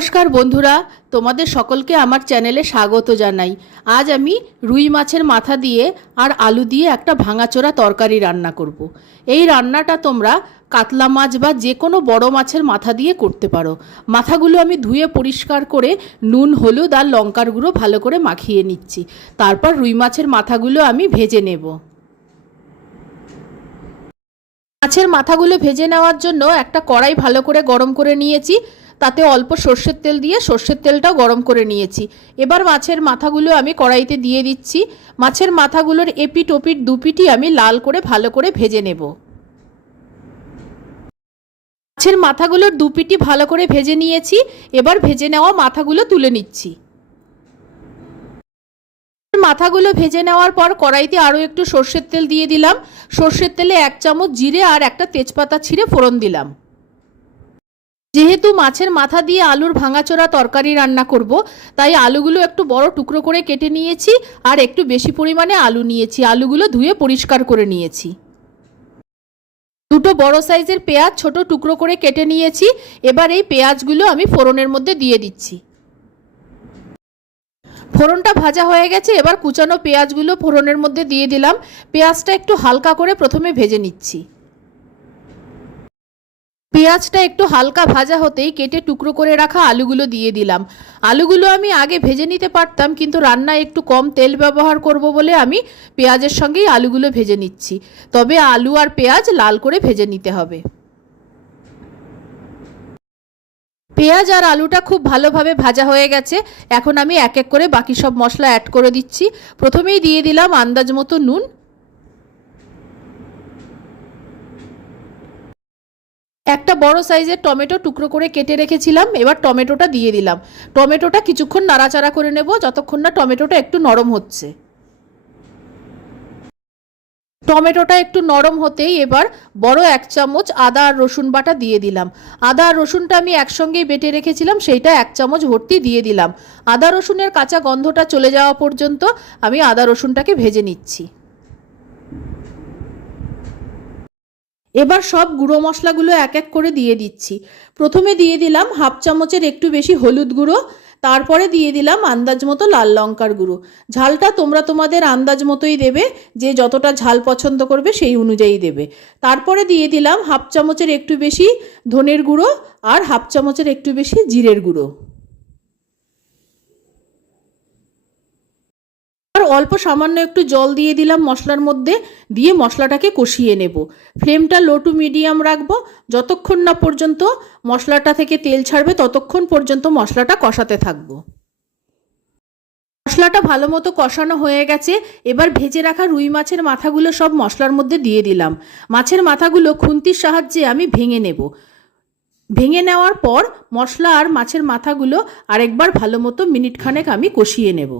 নমস্কার বন্ধুরা, তোমাদের সকলকে আমার চ্যানেলে স্বাগত জানাই। আজ আমি রুই মাছের মাথা দিয়ে আর আলু দিয়ে একটা ভাঙাচোরা তরকারি রান্না করব। এই রান্নাটা তোমরা কাতলা মাছ বা যে কোনো বড় মাছের মাথা দিয়ে করতে পারো। মাথাগুলো আমি ধুয়ে পরিষ্কার করে নুন, হলুদ আর লঙ্কার গুঁড়ো ভালো করে মাখিয়ে নিচ্ছি। তারপর রুই মাছের মাথাগুলো আমি ভেজে নেব। মাছের মাথাগুলো ভেজে নেওয়ার জন্য একটা কড়াই ভালো করে গরম করে নিয়েছি। তাতে অল্প সর্ষের তেল দিয়ে সর্ষের তেলটাও গরম করে নিয়েছি। এবার মাছের মাথাগুলো আমি কড়াইতে দিয়ে দিচ্ছি। মাছের মাথাগুলোর এপিট ওপিট দুপিটি আমি লাল করে ভালো করে ভেজে নেব। মাছের মাথাগুলোর দুপিটি ভালো করে ভেজে নিয়েছি। এবার ভেজে নেওয়া মাথাগুলো তুলে নিচ্ছি। মাথাগুলো ভেজে নেওয়ার পর কড়াইতে আরও একটু সর্ষের তেল দিয়ে দিলাম। সর্ষের তেলে 1 চামচ জিরে আর একটা তেজপাতা ছিঁড়ে ফোড়ন দিলাম। যেহেতু মাছের মাথা দিয়ে আলুর ভাঙাচোরা তরকারি রান্না করব, তাই আলুগুলো একটু বড় টুকরো করে কেটে নিয়েছি আর একটু বেশি পরিমাণে আলু নিয়েছি। আলুগুলো ধুয়ে পরিষ্কার করে নিয়েছি। দুটো বড় সাইজের পেঁয়াজ ছোট টুকরো করে কেটে নিয়েছি। এবার এই পেঁয়াজগুলো আমি ফোড়নের মধ্যে দিয়ে দিচ্ছি। ফোড়নটা ভাজা হয়ে গেছে। এবার কুচানো পেঁয়াজগুলো ফোড়নের মধ্যে দিয়ে দিলাম। পেঁয়াজটা একটু হালকা করে প্রথমে ভেজে নিচ্ছি। পেঁয়াজটা একটু হালকা ভাজা হতেই কেটে টুকরো করে রাখা আলুগুলো দিয়ে দিলাম। আলুগুলো আমি আগে ভেজে নিতে পারতাম, কিন্তু রান্নায় একটু কম তেল ব্যবহার করব বলে আমি পেঁয়াজের সঙ্গেই আলুগুলো ভেজে নিচ্ছি। তবে আলু আর পেঁয়াজ লাল করে ভেজে নিতে হবে। পেঁয়াজ আর আলুটা খুব ভালোভাবে ভাজা হয়ে গেছে। এখন আমি এক এক করে বাকি সব মশলা অ্যাড করে দিচ্ছি। প্রথমেই দিয়ে দিলাম আন্দাজ মতো নুন, একটা বড় সাইজের টমেটো টুকরো করে কেটে রেখেছিলাম। এবার টমেটোটা দিয়ে দিলাম। টমেটোটা কিছুক্ষণ নাড়াচাড়া করে নেব, যতক্ষণ না টমেটোটা একটু নরম হচ্ছে। টমেটোটা একটু নরম হতেই এবার বড় 1 চামচ আদা আর রসুন বাটা দিয়ে দিলাম। আদা আর রসুনটা আমি একসঙ্গেই বেটে রেখেছিলাম, সেইটা 1 চামচ ভর্তি দিয়ে দিলাম। আদা রসুনের কাঁচা গন্ধটা চলে যাওয়া পর্যন্ত আমি আদা রসুনটাকে ভেজে নিচ্ছি। এবার সব গুঁড়ো মশলাগুলো এক এক করে দিয়ে দিচ্ছি। প্রথমে দিয়ে দিলাম 1/2 চামচের একটু বেশি হলুদ গুঁড়ো, তারপরে দিয়ে দিলাম আন্দাজ মতো লাল লঙ্কার গুঁড়ো। ঝালটা তোমরা তোমাদের আন্দাজ মতোই দেবে, যে যতটা ঝাল পছন্দ করবে সেই অনুযায়ী দেবে। তারপরে দিয়ে দিলাম 1/2 চামচের একটু বেশি ধনের গুঁড়ো আর 1/2 চামচের একটু বেশি জিরের গুঁড়ো। আর অল্প সামান্য একটু জল দিয়ে দিলাম মশলার মধ্যে, দিয়ে মশলাটাকে কষিয়ে নেব। ফ্লেমটা লো টু মিডিয়াম রাখবো। যতক্ষণ না পর্যন্ত মশলাটা থেকে তেল ছাড়বে ততক্ষণ পর্যন্ত মশলাটা কষাতে থাকবো। মশলাটা ভালো মতো কষানো হয়ে গেছে। এবার ভেজে রাখা রুই মাছের মাথাগুলো সব মশলার মধ্যে দিয়ে দিলাম। মাছের মাথাগুলো খুন্তির সাহায্যে আমি ভেঙে নেব। ভেঙে নেওয়ার পর মশলা আর মাছের মাথাগুলো আরেকবার ভালো মতো মিনিট খানেক আমি কষিয়ে নেব।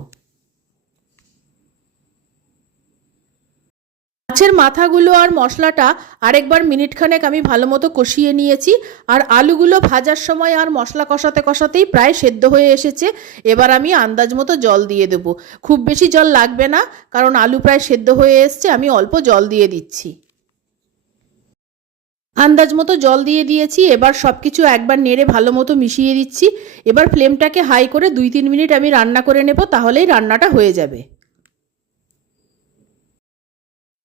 মাছের মাথাগুলো আর মশলাটা আরেকবার মিনিট খানেক আমি ভালো মতো কষিয়ে নিয়েছি। আর আলুগুলো ভাজার সময় আর মশলা কষাতে কষাতেই প্রায় সেদ্ধ হয়ে এসেছে। এবার আমি আন্দাজ মতো জল দিয়ে দেব। খুব বেশি জল লাগবে না, কারণ আলু প্রায় সেদ্ধ হয়ে এসছে। আমি অল্প জল দিয়ে দিচ্ছি। আন্দাজ মতো জল দিয়ে দিয়েছি। এবার সব কিছু একবার নেড়ে ভালো মতো মিশিয়ে দিচ্ছি। এবার ফ্লেমটাকে হাই করে 2-3 মিনিট আমি রান্না করে নেব, তাহলেই রান্নাটা হয়ে যাবে।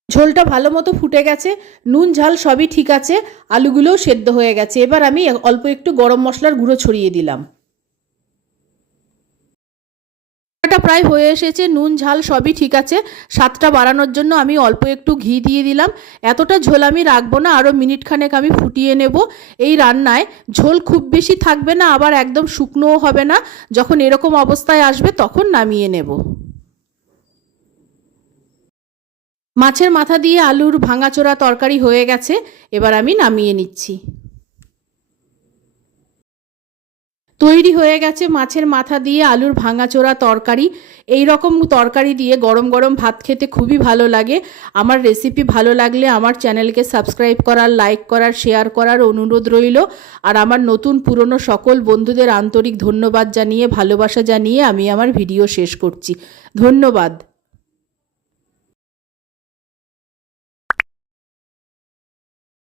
ঝোলটা ভালো মতো ফুটে গেছে, নুন ঝাল সবই ঠিক আছে, আলুগুলোও সেদ্ধ হয়ে গেছে। এবার আমি অল্প একটু গরম মশলার গুঁড়ো ছড়িয়ে দিলাম। রান্নাটা প্রায় হয়ে এসেছে, নুন ঝাল সবই ঠিক আছে। স্বাদটা বাড়ানোর জন্য আমি অল্প একটু ঘি দিয়ে দিলাম। এতটা ঝোল আমি রাখবো না, আরও মিনিট খানেক আমি ফুটিয়ে নেব। এই রান্নায় ঝোল খুব বেশি থাকবে না, আবার একদম শুকনোও হবে না। যখন এরকম অবস্থায় আসবে তখন নামিয়ে নেব। মাছের মাথা দিয়ে আলুর ভাঙাচোরা তরকারি হয়ে গেছে। এবার আমি নামিয়ে নিচ্ছি। তৈরি হয়ে গেছে মাছের মাথা দিয়ে আলুর ভাঙাচোরা তরকারি। এই রকম তরকারি দিয়ে গরম গরম ভাত খেতে খুবই ভালো লাগে। আমার রেসিপি ভালো লাগলে আমার চ্যানেলকে সাবস্ক্রাইব করার, লাইক করার, শেয়ার করার অনুরোধ রইল। আর আমার নতুন পুরনো সকল বন্ধুদের আন্তরিক ধন্যবাদ জানিয়ে, ভালোবাসা জানিয়ে আমি আমার ভিডিও শেষ করছি। ধন্যবাদ।